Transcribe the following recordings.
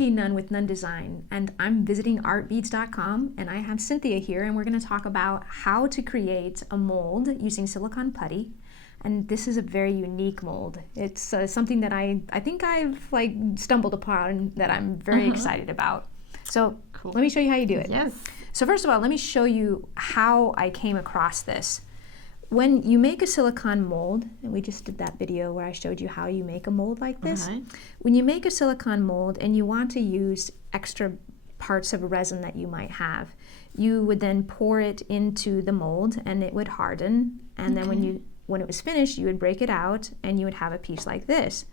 Becky Nunn with Nunn Design, and I'm visiting artbeads.com, and I have Cynthia here, and we're going to talk about how to create a mold using silicone putty. And this is a very unique mold. It's something that I think I've like stumbled upon that I'm very excited about. So cool. Let me show you how you do it. Yes. So first of all, let me show you how I came across this. When you make a silicone mold, and we just did that video where I showed you how you make a mold like this. When you make a silicone mold and you want to use extra parts of resin that you might have, you would then pour it into the mold and it would harden. And then when it was finished, you would break it out and you would have a piece like this.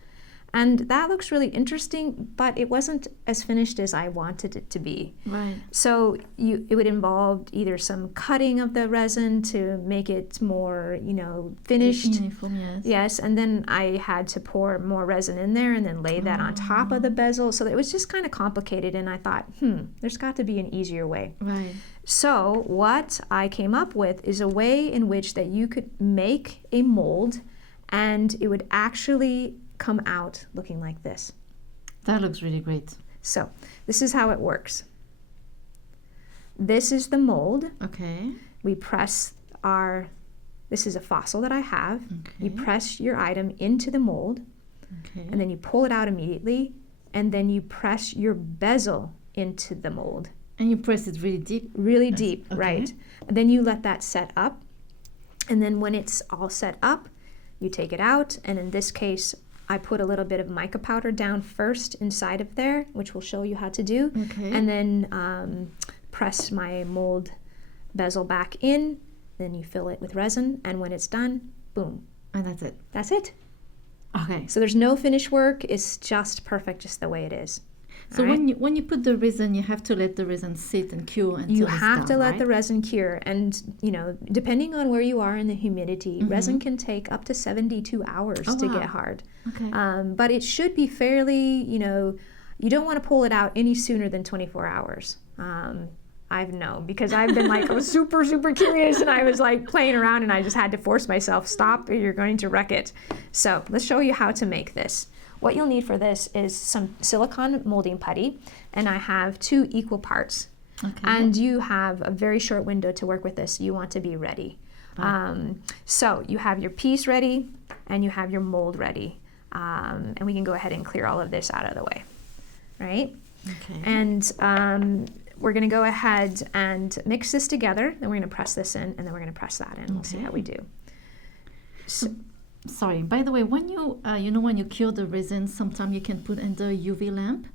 And that looks really interesting, but it wasn't as finished as I wanted it to be. Right. So it would involve either some cutting of the resin to make it more, finished. Uniform, yes. Yes, and then I had to pour more resin in there and then lay that on top of the bezel. So it was just kind of complicated, and I thought, there's got to be an easier way. Right. So what I came up with is a way in which that you could make a mold and it would actually come out looking like this. That looks really great. So this is how it works. This is the mold. Okay. We press this is a fossil that I have. Okay. You press your item into the mold, okay, and then you pull it out immediately, and then you press your bezel into the mold. And you press it really deep? Really deep, okay, right. And then you let that set up, and then when it's all set up, you take it out, and in this case, I put a little bit of mica powder down first inside of there, which we'll show you how to do. Okay. And then press my mold bezel back in. Then you fill it with resin, and when it's done, boom. And that's it? That's it. Okay. So there's no finish work. It's just perfect, just the way it is. So when you put the resin, you have to let the resin sit and cure until you it's have done, to let right? the resin cure, and depending on where you are in the humidity, resin can take up to 72 hours to get hard. Okay. But it should be fairly, you don't want to pull it out any sooner than 24 hours. Because I've been like, I was super, super curious, and I was like playing around, and I just had to force myself, stop, or you're going to wreck it. So let's show you how to make this. What you'll need for this is some silicone molding putty, and I have 2 equal parts. Okay. And you have a very short window to work with this. You want to be ready. So you have your piece ready, and you have your mold ready. And we can go ahead and clear all of this out of the way, right? Okay. And we're going to go ahead and mix this together. Then we're going to press this in, and then we're going to press that in. We'll see how we do. So, sorry, by the way, when you when you cure the resin, sometimes you can put under a UV lamp.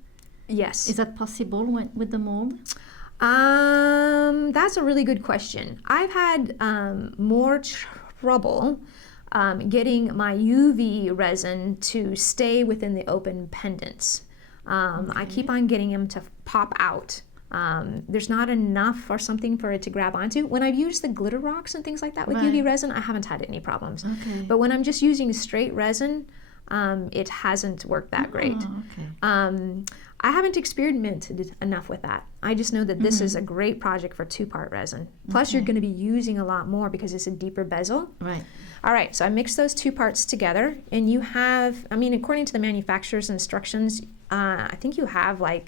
Yes. Is that possible with the mold? That's a really good question. I've had more trouble getting my UV resin to stay within the open pendants. I keep on getting them to pop out. There's not enough or something for it to grab onto. When I've used the glitter rocks and things like that with UV resin, I haven't had any problems. Okay. But when I'm just using straight resin, it hasn't worked that great. Okay. I haven't experimented enough with that. I just know that this is a great project for 2-part resin. Plus, you're going to be using a lot more because it's a deeper bezel. Right. All right, so I mixed those 2 parts together, and you have, according to the manufacturer's instructions, I think you have I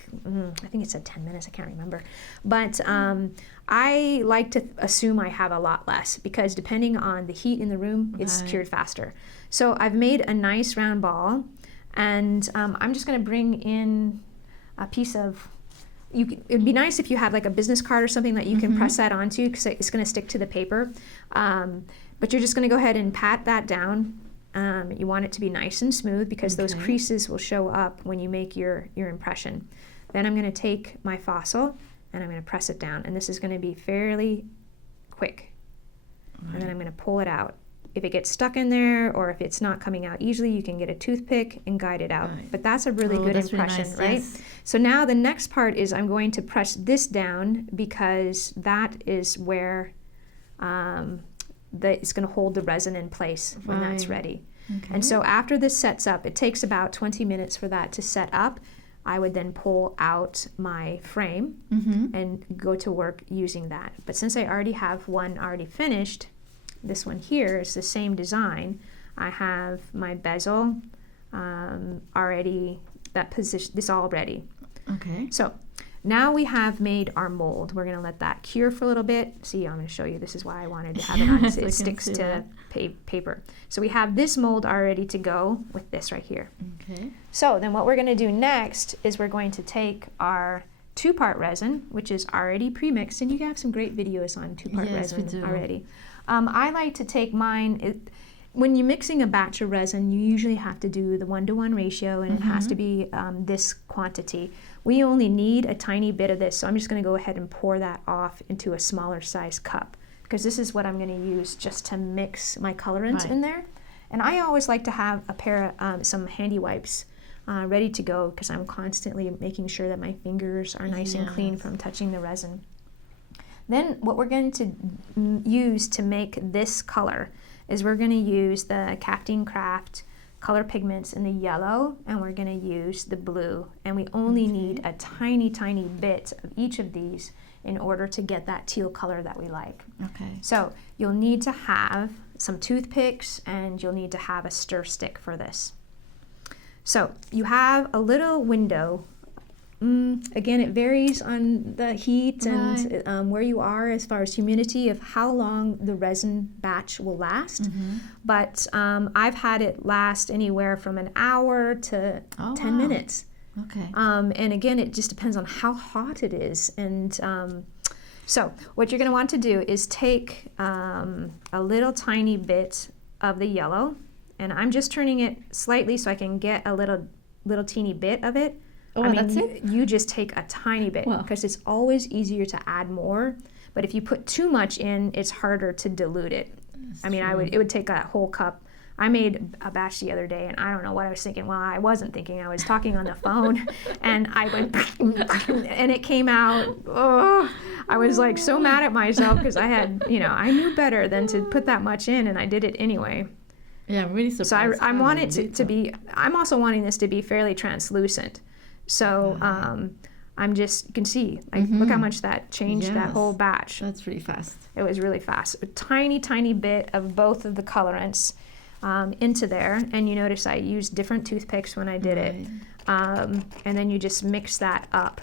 think it said 10 minutes, I can't remember. But I like to assume I have a lot less because depending on the heat in the room, it's cured faster. So I've made a nice round ball, and I'm just going to bring in a piece of, it'd be nice if you had like a business card or something that you can press that onto because it's going to stick to the paper. But you're just going to go ahead and pat that down. You want it to be nice and smooth because those creases will show up when you make your impression. Then I'm going to take my fossil and I'm going to press it down. And this is going to be fairly quick. And then I'm going to pull it out. If it gets stuck in there or if it's not coming out easily, you can get a toothpick and guide it out. But that's a really good impression, really nice, right? Yes. So now the next part is I'm going to press this down because that is where it's going to hold the resin in place when that's ready. Okay. And so after this sets up, it takes about 20 minutes for that to set up. I would then pull out my frame and go to work using that. But since I already have one already finished, this one here is the same design. I have my bezel already, that position, this all ready. Okay. So now we have made our mold. We're going to let that cure for a little bit. See, I'm going to show you. This is why I wanted to have it on. Yes, I It can sticks see to that. paper. So we have this mold all ready to go with this right here. Okay. So then what we're going to do next is we're going to take our 2-part resin, which is already pre-mixed, and you have some great videos on 2-part Yes, we resin do. already. I like to take mine. When you're mixing a batch of resin, you usually have to do the 1-to-1 ratio, and it has to be this quantity. We only need a tiny bit of this, so I'm just going to go ahead and pour that off into a smaller size cup, because this is what I'm going to use just to mix my colorants in there. And I always like to have a pair of some handy wipes ready to go, because I'm constantly making sure that my fingers are nice and clean from touching the resin. Then what we're going to use to make this color is we're going to use the Captain Craft color pigments in the yellow, and we're going to use the blue, and we only need a tiny bit of each of these in order to get that teal color that we like. Okay. So you'll need to have some toothpicks, and you'll need to have a stir stick for this. So you have a little window. Again, it varies on the heat and where you are as far as humidity of how long the resin batch will last. But I've had it last anywhere from an hour to 10 minutes. Okay. And again, it just depends on how hot it is. And so what you're going to want to do is take a little tiny bit of the yellow, and I'm just turning it slightly so I can get a little teeny bit of it. Oh, I mean, that's it? you just take a tiny bit, because it's always easier to add more. But if you put too much in, it's harder to dilute it. That's I mean, true. it would take a whole cup. I made a batch the other day, and I don't know what I was thinking. Well, I wasn't thinking. I was talking on the phone, and I went, and it came out. Oh, I was like so mad at myself, because I had, I knew better than to put that much in, and I did it anyway. Yeah, I'm really surprised. So I want it to be. I'm also wanting this to be fairly translucent. So I'm just, you can see, like, look how much that changed that whole batch. That's really fast. It was really fast. A tiny bit of both of the colorants into there. And you notice I used different toothpicks when I did it. And then you just mix that up.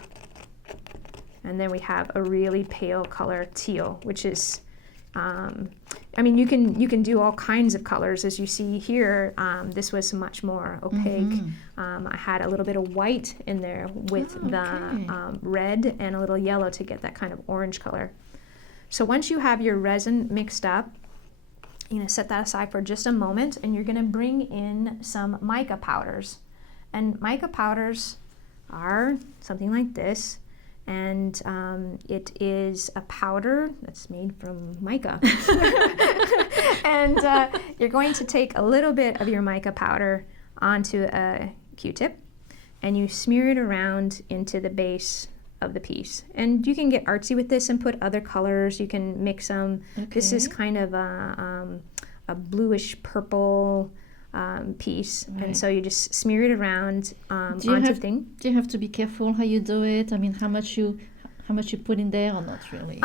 And then we have a really pale color teal, which is, I mean, you can do all kinds of colors. As you see here, this was much more opaque. I had a little bit of white in there with the red and a little yellow to get that kind of orange color. So once you have your resin mixed up, you're going to set that aside for just a moment, and you're going to bring in some mica powders. And mica powders are something like this. And it is a powder that's made from mica. And you're going to take a little bit of your mica powder onto a Q-tip, and you smear it around into the base of the piece. And you can get artsy with this and put other colors. You can mix them. This is kind of a bluish purple piece, and so you just smear it around onto the thing. Do you have to be careful how you do it? I mean, how much you put in there, or not really?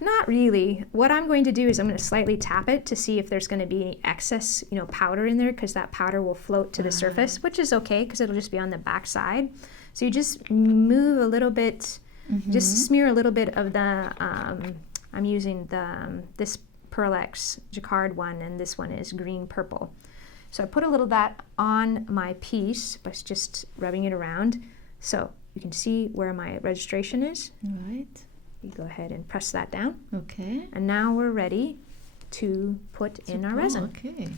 Not really. What I'm going to do is I'm going to slightly tap it to see if there's going to be excess, powder in there, because that powder will float to the surface, which is okay because it'll just be on the back side. So you just move a little bit, just smear a little bit of the. I'm using this Pearl X Jacquard one, and this one is green purple. So I put a little of that on my piece by just rubbing it around. So you can see where my registration is. Right. You go ahead and press that down. Okay. And now we're ready to put in our resin. Okay.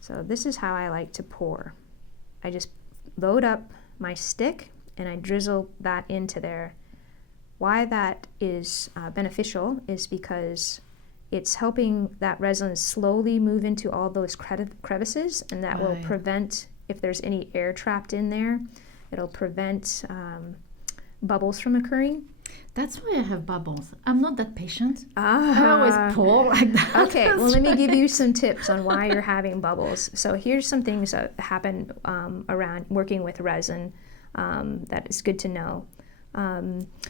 So this is how I like to pour. I just load up my stick and I drizzle that into there. Why that is beneficial is because it's helping that resin slowly move into all those crevices, and that will prevent, if there's any air trapped in there, it'll prevent bubbles from occurring. That's why I have bubbles. I'm not that patient. I always pour like that. Okay, well, let me give you some tips on why you're having bubbles. So here's some things that happen around working with resin that is good to know.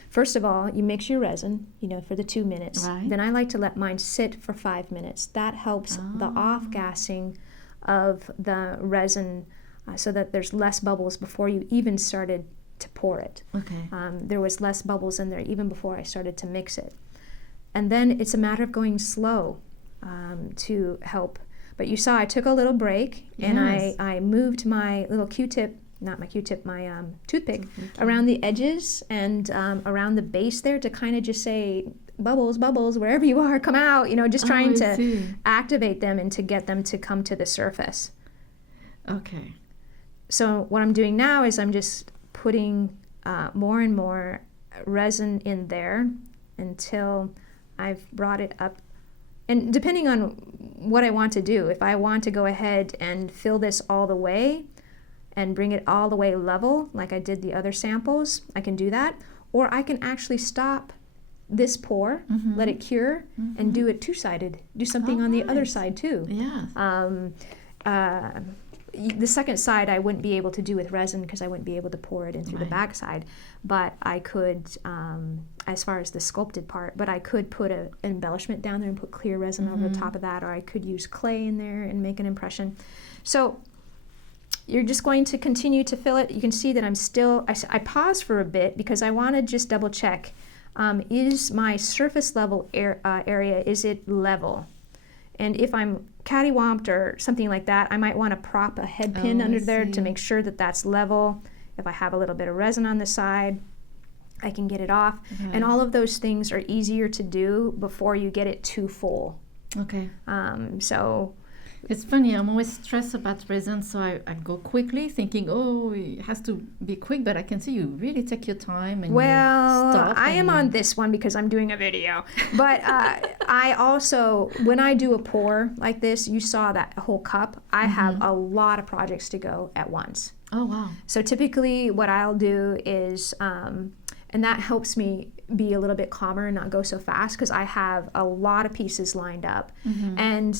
First of all, you mix your resin, for the 2 minutes. Right. Then I like to let mine sit for 5 minutes. That helps the off-gassing of the resin so that there's less bubbles before you even started to pour it. Okay. There was less bubbles in there even before I started to mix it. And then it's a matter of going slow to help. But you saw I took a little break, and Yes. I moved my little Q-tip, not my Q-tip, my toothpick, around the edges and around the base there to kind of just say, bubbles, bubbles, wherever you are, come out, just trying I to see. activate them and to get them to come to the surface. Okay. So what I'm doing now is I'm just putting more and more resin in there until I've brought it up. And depending on what I want to do, if I want to go ahead and fill this all the way and bring it all the way level, like I did the other samples, I can do that. Or I can actually stop this pour, let it cure, and do it two-sided. Do something on the other side too. Yeah. The second side I wouldn't be able to do with resin because I wouldn't be able to pour it in through the back side. But I could, as far as the sculpted part, but I could put an embellishment down there and put clear resin over the top of that, or I could use clay in there and make an impression. So you're just going to continue to fill it. You can see that I'm still, I paused for a bit because I want to just double check. Is my surface level area, is it level? And if I'm cattywamped or something like that, I might want to prop a head pin under there to make sure that that's level. If I have a little bit of resin on the side, I can get it off. And all of those things are easier to do before you get it too full. Okay. So it's funny, I'm always stressed about resin, so I go quickly thinking, oh, it has to be quick, but I can see you really take your time and you stop. I am on this one because I'm doing a video. But I also, when I do a pour like this, you saw that whole cup, I have a lot of projects to go at once. Oh, wow. So typically what I'll do is, and that helps me be a little bit calmer and not go so fast because I have a lot of pieces lined up. And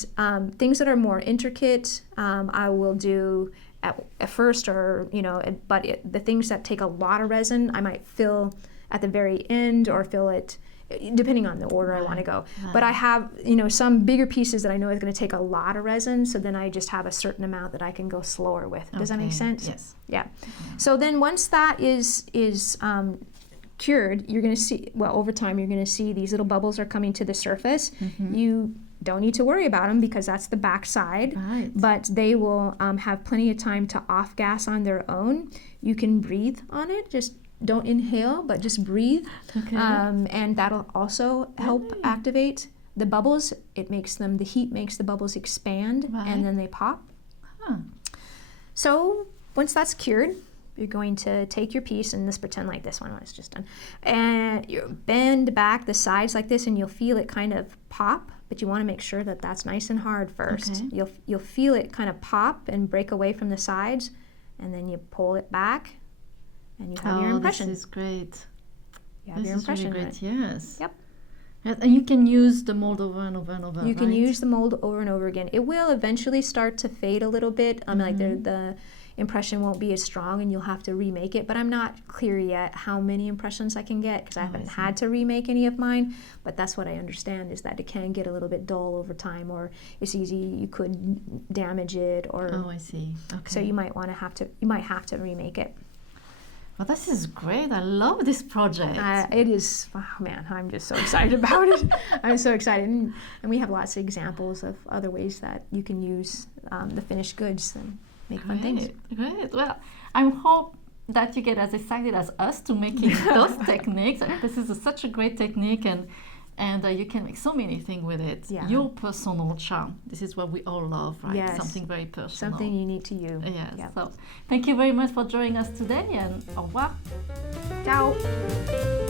things that are more intricate, I will do at first, or, but the things that take a lot of resin, I might fill at the very end or fill it depending on the order I want to go. But I have, some bigger pieces that I know is going to take a lot of resin, so then I just have a certain amount that I can go slower with. Does that make sense? Yes. Yeah. So then once that is cured, you're going to see, over time, you're going to see these little bubbles are coming to the surface. You don't need to worry about them because that's the back side, but they will have plenty of time to off gas on their own. You can breathe on it, just don't inhale, but just breathe. And that'll also help activate the bubbles. The heat makes the bubbles expand, and then they pop. So once that's cured, you're going to take your piece, and let's pretend like this one was just done, and you bend back the sides like this, and you'll feel it kind of pop, but you want to make sure that that's nice and hard first. You'll feel it kind of pop and break away from the sides, and then you pull it back, and you have your impression. This is great. You have your impression. Really great. Yes. Yep. And you can use the mold over and over and over. You can use the mold over and over again. It will eventually start to fade a little bit. Like the impression won't be as strong, and you'll have to remake it. But I'm not clear yet how many impressions I can get because I haven't had to remake any of mine. But that's what I understand, is that it can get a little bit dull over time, or it's easy. You could damage it, or I see. Okay. So you might have to remake it. Well, this is great. I love this project. It is, oh man, I'm just so excited about it. I'm so excited. And we have lots of examples of other ways that you can use the finished goods and make fun things. Great. Well, I hope that you get as excited as us to making those techniques. This is such a great technique, and you can make so many things with it. Yeah. Your personal charm. This is what we all love, right? Yes. Something very personal. Something unique to you. Yes. Yep. So thank you very much for joining us today, and au revoir. Ciao.